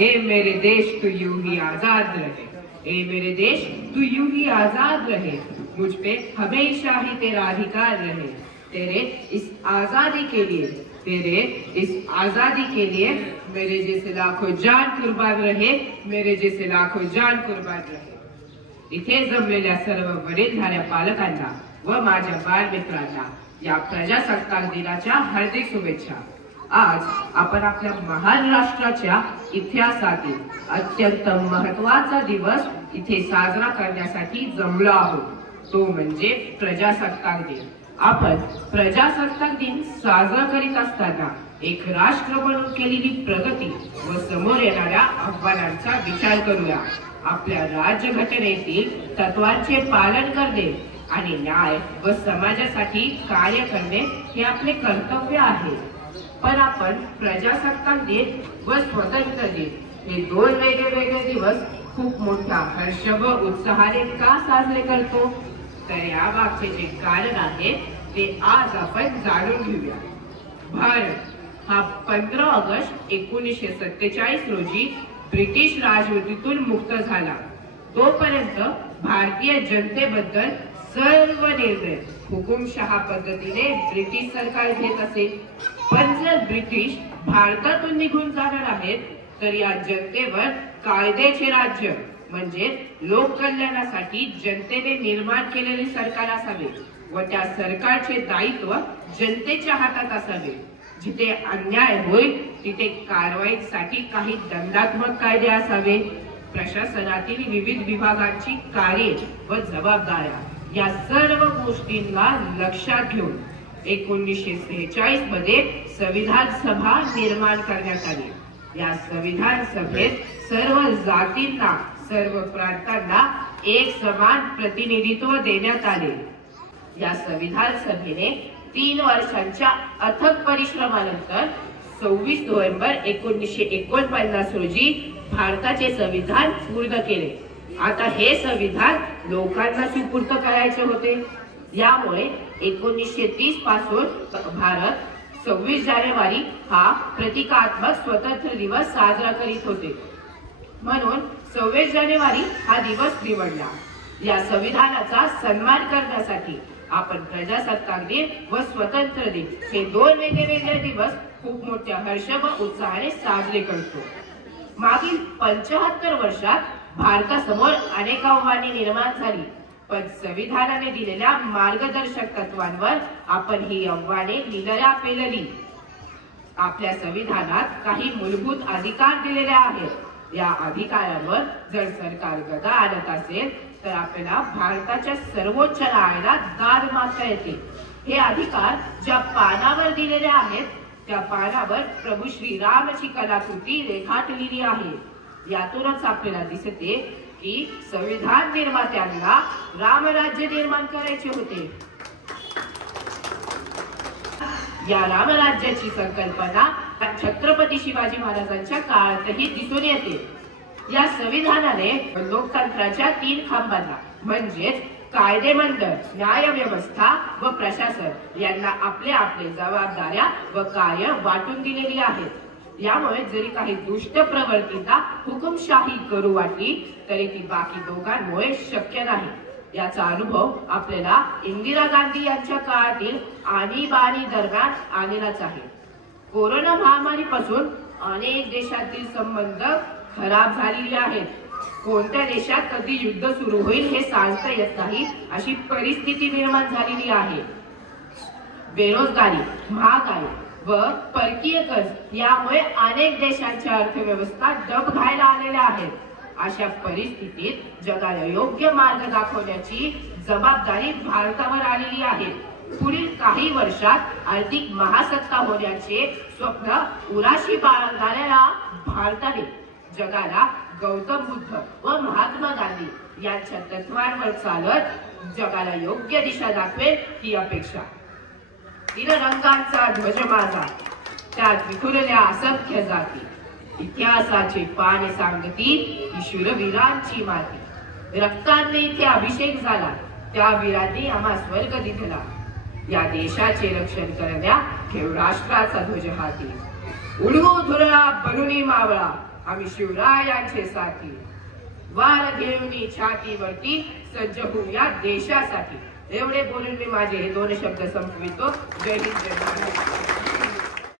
ए मेरे देश तू यूं ही आजाद रहे, ए मेरे देश तू यूं ही आजाद रहे, मुझ पे हमेशा ही तेरा अधिकार रहे। तेरे इस आजादी के लिए, तेरे इस आजादी के लिए मेरे जैसे लाखों जान कुर्बान रहे, मेरे जैसे लाखों जान कुर्बान रहे। इथे जमलेल्या सर्व वडीलधाऱ्या पालकांना व माझ्या बालमित्रांना या प्रजासत्ताक दिनाच्या हार्दिक शुभेच्छा। आज आपण आपल्या महान राष्ट्राच्या इतिहासातील अत्यंत महत्त्वाचा दिवस इथे साजरा करण्यासाठी जमलो आहोत, तो म्हणजे प्रजासत्ताक दिन। आपण प्रजासत्ताक दिन साजरा करीत असताना एक राष्ट्र म्हणून केलेली प्रगती व समोर येणाऱ्या आव्हानांचा विचार करूया। आपल्या राज्यघटनेतील तत्वांचे पालन करणे आणि न्याय व समाजासाठी कार्य करणे हे आपले कर्तव्य आहे। पण आपण प्रजासत्ताक दिन व स्वतंत्र दिन हे दोन वेगवेगळे दिवस खूप मोठ्या हर्ष व उत्साहाने का साजरे करतो, तर या मागचे जे कारण आहे ते आज आपण जाणून घेऊया। भारत हा 15 ऑगस्ट 1947 रोजी ब्रिटिश राजवटीतून मुक्त झाला। तोपर्यंत भारतीय जनतेबद्दल सर्व निर्णय हुकुमशहा पद्धतीने ब्रिटिश सरकार घेत असे। पण जर ब्रिटिश भारतातून निघून जाणार आहेत तर या जनतेवर कायद्याचे राज्य म्हणजे लोक कल्याणासाठी जनतेने निर्माण केलेले सरकार असावे व त्या सरकारचे दायित्व जनतेच्या हातात असावे। जिथे अन्याय होईल तिथे कारवाईसाठी काही दंडात्मक कायदे असावे। प्रशासनातील विविध विभागांची कार्ये व जबाबदाऱ्या या सर्व गोष्टींना लक्षात घेऊन 1946 मध्ये संविधान सभा निर्माण करण्यात आली। या संविधान सभेत सर्व जातींना, सर्व प्रांतांना एक समान प्रतिनिधित्व देण्यात आले। या संविधान सभेने 3 वर्षांच्या अथक परिश्रमानंतर 26 नोव्हेंबर 1949 रोजी भारताचे संविधान पूर्ण केले। आता हे संविधान लोकांना सुपूर्द करायचे होते। यामुळे 1930 पासून भारत 26 जानेवारी हा प्रतिकात्मक स्वतंत्र दिवस साजरा करीत होते, म्हणून 26 जानेवारी हा दिवस निवडला। या संविधानाचा सन्मान करण्यासाठी आपण प्रजासत्ताक दिन व स्वतंत्र दिन हे दोन वेगवेगळे दिवस खूप मोठ्या हर्ष व उत्साहाने साजरे करतो। मागील 75 वर्षात भारतासमोर अनेक आव्हाने निर्माण झाली, पण संविधानाने दिलेल्या मार्गदर्शक तत्वांवर आपण ही आव्हाने निराळा पेलली। आपल्या संविधानात काही मूलभूत अधिकार दिलेले आहेत। या अधिकारांवर जर सरकार गदा आणत असेल तर आपल्याला भारताच्या सर्वोच्च न्यायालयात दाद मागता येते। हे अधिकार ज्या पानावर दिलेले आहेत त्या पानावर प्रभू श्रीरामची कलाकृती रेखाटलेली आहे। यातूनच आपल्याला दिसते की संविधान निर्मात्यांना रामराज्य निर्माण करायचे होते। या रामराज्याची संकल्पना छत्रपती शिवाजी महाराजांच्या काळातही दिसून येते। या संविधानाने लोकतंत्राच्या 3 खांबांना म्हणजेच कायदेमंडळ, न्यायव्यवस्था व प्रशासन यांना आपले आपले जबाबदाऱ्या व कार्य वाटून दिलेली आहेत। यामुळे जरी काही दुष्ट प्रवृत्तींना हुकुमशाही करू वाटली तरी ती बाकी दोघांमुळे शक्य नाही। याचा अनुभव आपल्याला इंदिरा गांधी यांच्या काळातील आणीबाणी दरम्यान आलेलाच आहे। कोरोना महामारीपासून अनेक देशातील संबंध खराब झालेले आहेत। कोणत्या देशात कधी युद्ध सुरू होईल हे सांगता येत नाही अशी परिस्थिती निर्माण झालेली आहे। बेरोजगारी, महागाई व परकीय कर्ज यामुळे अनेक देशांच्या अर्थव्यवस्था डबघाईला आलेल्या आहेत। अशा परिस्थितीत जगाला योग्य मार्ग दाखवण्याची जबाबदारी भारतावर आलेली आहे। पुढील काही वर्षात आर्थिक महासत्ता होण्याचे स्वप्न उराशी बाळगणाऱ्या भारताने जगाला गौतम बुद्ध व महात्मा गांधी यांच्या तत्वांवर चालत जगाला योग्य दिशा दाखवेल ही अपेक्षा। 3 रंगांचा ध्वज माझा, त्यात विखुरल्या असंख्य जाती, इतिहासाचे पाने सांगती ही शूरवीरांची माती। रक्ताने इथे अभिषेक झाला, त्या वीरांनी आम्हा स्वर्ग दिला। या देशाचे रक्षण करण्या घेऊ राष्ट्राचा ध्वज हाती। उडवू धुरळा बनुनी मावळा, आम्ही शिवरायांचे साथी. वार घेऊन छातीवरती सज्ज होऊया देशासाठी. एवढे बोलून मी माझे हे 2 शब्द संपवितो. जय हिंद, जय महाराष्ट्र.